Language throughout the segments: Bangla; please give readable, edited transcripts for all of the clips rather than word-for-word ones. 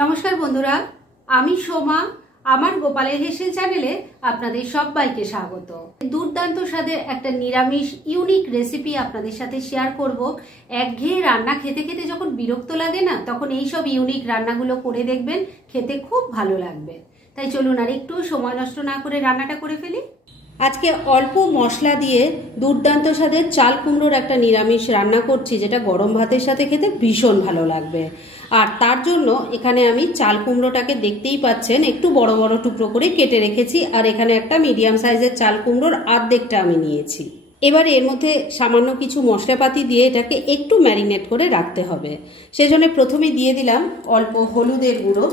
নমস্কার বন্ধুরা, আমি সোমা। আমার গোপালের হেসেল চ্যানেলে আপনাদের সবাইকে স্বাগত। দুর্দান্ত স্বাদের একটা নিরামিষ ইউনিক রেসিপি আপনাদের সাথে শেয়ার করব। একঘেয়ে রান্না খেতে খেতে যখন বিরক্ত লাগে না, তখন এইসব ইউনিক রান্নাগুলো করে দেখবেন, খেতে খুব ভালো লাগবে। তাই চলুন আর একটু সময় নষ্ট না করে রান্নাটা করে ফেলি। আজকে অল্প মশলা দিয়ে দুর্দান্ত স্বাদের চাল কুমড়োর একটা নিরামিষ রান্না করছি, যেটা গরম ভাতের সাথে খেতে ভীষণ ভালো লাগবে। আর তার জন্য এখানে আমি চাল কুমড়োটাকে দেখতেই পাচ্ছেন একটু বড় বড় টুকরো করে কেটে রেখেছি, আর এখানে একটা মিডিয়াম সাইজের চাল কুমড়োর অর্ধেকটা আমি নিয়েছি। এবার এর মধ্যে সামান্য কিছু মশলাপাতি দিয়ে এটাকে একটু ম্যারিনেট করে রাখতে হবে। সেজন্য প্রথমে দিয়ে দিলাম অল্প হলুদের গুঁড়ো,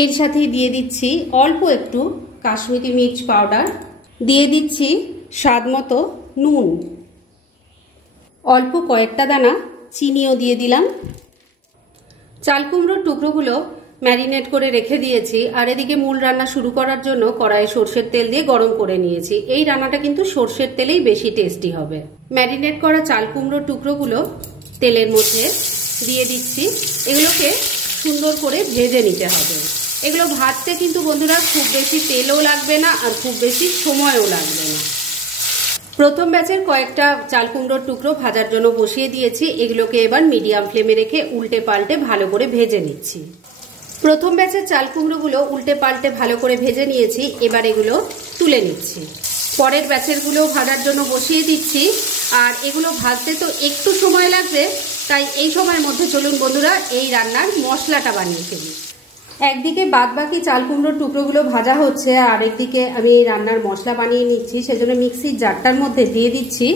এর সাথেই দিয়ে দিচ্ছি অল্প একটু কাশ্মীরি মির্চ পাউডার, দিয়ে দিচ্ছি স্বাদ মতো নুন, অল্প কয়েকটা দানা চিনিও দিয়ে দিলাম। চাল কুমড়োর টুকরোগুলো ম্যারিনেট করে রেখে দিয়েছি, আর এদিকে মূল রান্না শুরু করার জন্য কড়াইয়ে সর্ষের তেল দিয়ে গরম করে নিয়েছি। এই রান্নাটা কিন্তু সর্ষের তেলেই বেশি টেস্টি হবে। ম্যারিনেট করা চাল কুমড়োর টুকরোগুলো তেলের মধ্যে দিয়ে দিচ্ছি। এগুলোকে সুন্দর করে ভেজে নিতে হবে। এগুলো ভাজতে কিন্তু বন্ধুরা খুব বেশি তেলও লাগবে না, আর খুব বেশি সময়ও লাগবে না। প্রথম ব্যাচের কয়েকটা চাল কুমড়োর টুকরো ভাজার জন্য বসিয়ে দিয়েছি। এগুলোকে এবার মিডিয়াম ফ্লেমে রেখে উল্টে পাল্টে ভালো করে ভেজে নিচ্ছি। প্রথম ব্যাচের চাল কুমড়োগুলো উল্টে পাল্টে ভালো করে ভেজে নিয়েছি। এবার এগুলো তুলে নিচ্ছি। পরের ব্যাচেরগুলো ভাজার জন্য বসিয়ে দিচ্ছি। আর এগুলো ভাজতে তো একটু সময় লাগবে, তাই এই সময়ের মধ্যে চলুন বন্ধুরা এই রান্নার মশলাটা বানিয়ে ফেলি। একদিকে বাদবাকি চাল কুমড়োর টুকরোগুলো ভাজা হচ্ছে, আর আরেকদিকে আমি এই রান্নার মশলা বানিয়ে নিচ্ছি। সেজন্য মিক্সির জারটার মধ্যে দিয়ে দিচ্ছি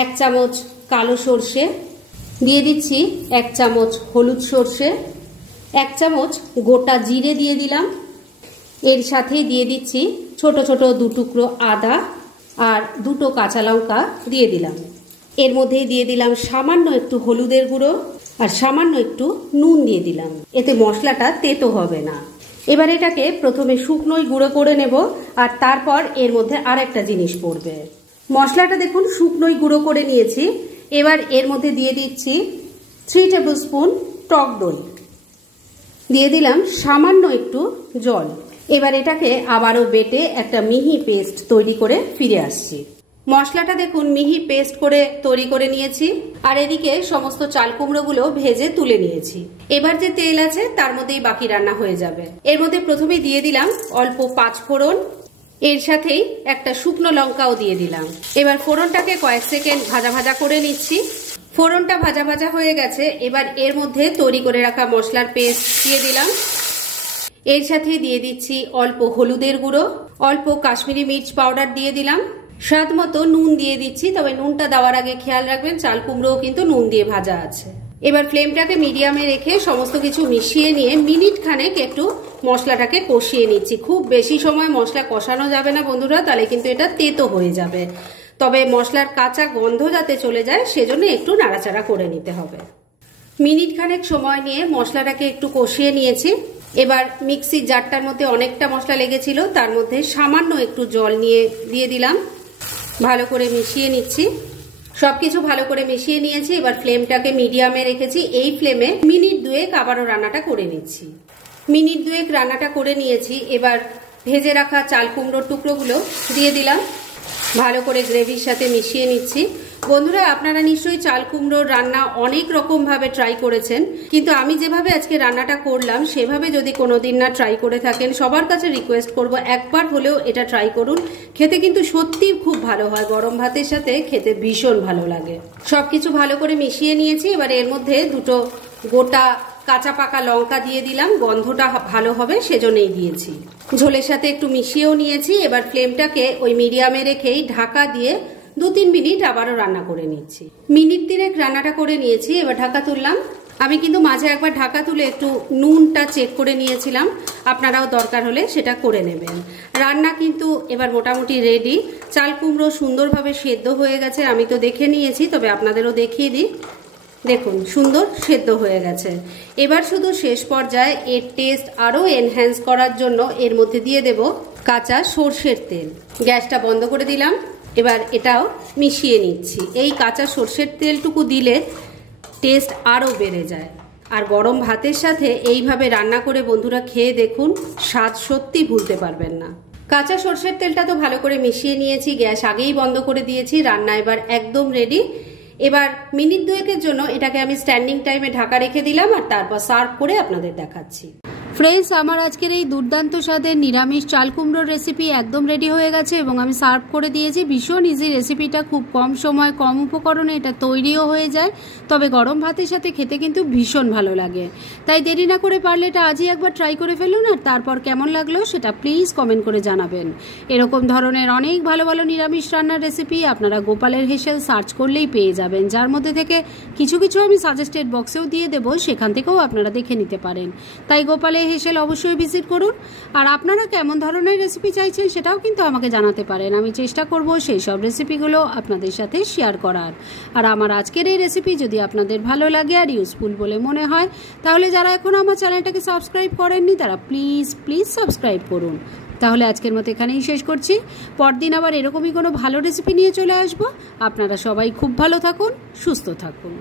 1 চামচ কালো সর্ষে, দিয়ে দিচ্ছি 1 চামচ হলুদ সর্ষে, 1 চামচ গোটা জিরে দিয়ে দিলাম। এর সাথে দিয়ে দিচ্ছি ছোট ছোট 2 টুকরো আদা আর 2টো কাঁচা লঙ্কা দিয়ে দিলাম। এর মধ্যে দিয়ে দিলাম সামান্য একটু হলুদের গুঁড়ো আর সামান্য একটু নুন দিয়ে দিলাম। এতে মশলাটা তেতো হবে না। এবার এটাকে প্রথমে শুকনোই গুঁড়ো করে নেব, আর তারপর এর মধ্যে আরেকটা জিনিস পড়বে। মশলাটা দেখুন শুকনোই গুঁড়ো করে নিয়েছি। এবার এর মধ্যে দিয়ে দিচ্ছি 3 টেবিল স্পুন টক দই, দিয়ে দিলাম সামান্য একটু জল। এবার এটাকে আবারও বেটে একটা মিহি পেস্ট তৈরি করে ফিরে আসছি। মশলাটা দেখুন মিহি পেস্ট করে তৈরি করে নিয়েছি, আর এদিকে সমস্ত চাল কুমড়োগুলো ভেজে তুলে নিয়েছি। এবার যে তেল আছে তার মধ্যেই বাকি রান্না হয়ে যাবে। এর মধ্যে প্রথমে দিয়ে দিলাম অল্প 5 ফোড়ন, এর সাথেই একটা শুকনো লঙ্কাও দিয়ে দিলাম। এবার ফোড়নটাকে কয়েক সেকেন্ড ভাজা ভাজা করে নিচ্ছি। ফোড়নটা ভাজা ভাজা হয়ে গেছে। এবার এর মধ্যে তৈরি করে রাখা মশলার পেস্ট দিয়ে দিলাম। এর সাথে দিয়ে দিচ্ছি অল্প হলুদের গুঁড়ো, অল্প কাশ্মীরি মির্চ পাউডার দিয়ে দিলাম, স্বাদ মতো নুন দিয়ে দিচ্ছি। তবে নুনটা দেওয়ার আগে খেয়াল রাখবেন চাল কুমড়োও কিন্তু নুন দিয়ে ভাজা আছে। এবার ফ্লেমটাকে মিডিয়ামে রেখে সমস্ত কিছু মিশিয়ে নিয়ে মিনিট খানেক একটু মশলাটাকে কষিয়ে নিচ্ছি। খুব বেশি সময় মশলা কষানো যাবে না বন্ধুরা, তাহলে কিন্তু এটা তেতো হয়ে যাবে। তবে মশলার কাঁচা গন্ধ যাতে চলে যায় সেজন্য একটু নাড়াচাড়া করে নিতে হবে। মিনিট খানেক সময় নিয়ে মশলাটাকে একটু কষিয়ে নিয়েছি। এবার মিক্সির জারটার মধ্যে অনেকটা মশলা লেগেছিল, তার মধ্যে সামান্য একটু জল নিয়ে দিয়ে দিলাম। ভালো করে মিশিয়ে নিচ্ছি। সবকিছু ভালো করে মিশিয়ে নিয়েছি। এবার ফ্লেমটাকে মিডিয়ামে রেখেছি। এই ফ্লেমে মিনিট 2 আবারও রান্নাটা করে নিচ্ছি। মিনিট 2 রান্নাটা করে নিয়েছি। এবার ভেজে রাখা চাল কুমড়োর টুকরোগুলো দিয়ে দিলাম। ভালো করে গ্রেভির সাথে মিশিয়ে নিচ্ছি। বন্ধুরা, আপনারা নিশ্চয়ই চাল কুমড়োর রান্না অনেক রকম ভাবে ট্রাই করেছেন, কিন্তু আমি যেভাবে আজকে রান্নাটা করলাম সেভাবে যদি কোনোদিন না ট্রাই করে থাকেন, সবার কাছে রিকোয়েস্ট করব একবার হলেও এটা ট্রাই করুন। খেতে কিন্তু সত্যি খুব ভালো হয়, গরম ভাতের সাথে খেতে ভীষণ ভালো লাগে। সবকিছু ভালো করে মিশিয়ে নিয়েছি। এবার এর মধ্যে 2টো গোটা কাঁচা পাকা লঙ্কা দিয়ে দিলাম। গন্ধটা ভালো হবে সেজন্যই দিয়েছি। ঝোলের সাথে একটু মিশিয়েও নিয়েছি। এবার ফ্লেমটাকে ওই মিডিয়ামে রেখেই ঢাকা দিয়ে 2-3 মিনিট আবারও রান্না করে নিচ্ছি। মিনিট 3 রান্নাটা করে নিয়েছি। এবার ঢাকা তুললাম। আমি কিন্তু মাঝে একবার ঢাকা তুলে একটু নুনটা চেক করে নিয়েছিলাম, আপনারাও দরকার হলে সেটা করে নেবেন। রান্না কিন্তু এবার মোটামুটি রেডি। চাল কুমড়ো সুন্দরভাবে সেদ্ধ হয়ে গেছে, আমি তো দেখে নিয়েছি, তবে আপনাদেরও দেখিয়ে দিই। দেখুন সুন্দর সেদ্ধ হয়ে গেছে। এবার শুধু শেষ পর্যায়ে এর টেস্ট আরও এনহ্যান্স করার জন্য এর মধ্যে দিয়ে দেব কাঁচা সর্ষের তেল। গ্যাসটা বন্ধ করে দিলাম। এবার এটাও মিশিয়ে নিচ্ছি। এই কাঁচা সর্ষের তেলটুকু দিলে টেস্ট আরও বেড়ে যায়। আর গরম ভাতের সাথে এইভাবে রান্না করে বন্ধুরা খেয়ে দেখুন, স্বাদ সত্যি ভুলতে পারবেন না। কাঁচা সর্ষের তেলটা তো ভালো করে মিশিয়ে নিয়েছি, গ্যাস আগেই বন্ধ করে দিয়েছি, রান্না এবার একদম রেডি। এবার মিনিট 2-এর জন্য এটাকে আমি স্ট্যান্ডিং টাইমে ঢাকা রেখে দিলাম আর তারপর সার্ভ করে আপনাদের দেখাচ্ছি। ফ্রেন্ডস, আমার আজকের এই দুর্দান্ত স্বাদের নিরামিষ চাল কুমড়োর রেসিপি একদম রেডি হয়ে গেছে এবং আমি সার্ভ করে দিয়েছি। ভীষণ ইজি রেসিপিটা, খুব কম সময় কম উপকরণে এটা তৈরিও হয়ে যায়, তবে গরম ভাতের সাথে খেতে কিন্তু ভীষণ ভালো লাগে। তাই দেরি না করে পারলে এটা আজই একবার ট্রাই করে ফেলুন, আর তারপর কেমন লাগলো সেটা প্লিজ কমেন্ট করে জানাবেন। এরকম ধরনের অনেক ভালো ভালো নিরামিষ রান্নার রেসিপি আপনারা গোপালের হেসেল সার্চ করলেই পেয়ে যাবেন, যার মধ্যে থেকে কিছু কিছু আমি সাজেস্টেড বক্সেও দিয়ে দেবো, সেখান থেকেও আপনারা দেখে নিতে পারেন। তাই গোপালের হেসেল অবশ্যই ভিজিট করুন। আর আপনারা কেমন ধরনের রেসিপি চাইছেন সেটাও কিন্তু আমাকে জানাতে পারেন, আমি চেষ্টা করব সেই সব রেসিপিগুলো আপনাদের সাথে শেয়ার করার। আর আমার আজকের এই রেসিপি যদি আপনাদের ভালো লাগে আর ইউজফুল বলে মনে হয়, তাহলে যারা এখনো আমার চ্যানেলটাকে সাবস্ক্রাইব করেননি তারা প্লিজ সাবস্ক্রাইব করুন। তাহলে আজকের মতো এখানেই শেষ করছি, পরদিন আবার এরকমই কোনো ভালো রেসিপি নিয়ে চলে আসবো। আপনারা সবাই খুব ভালো থাকুন, সুস্থ থাকুন।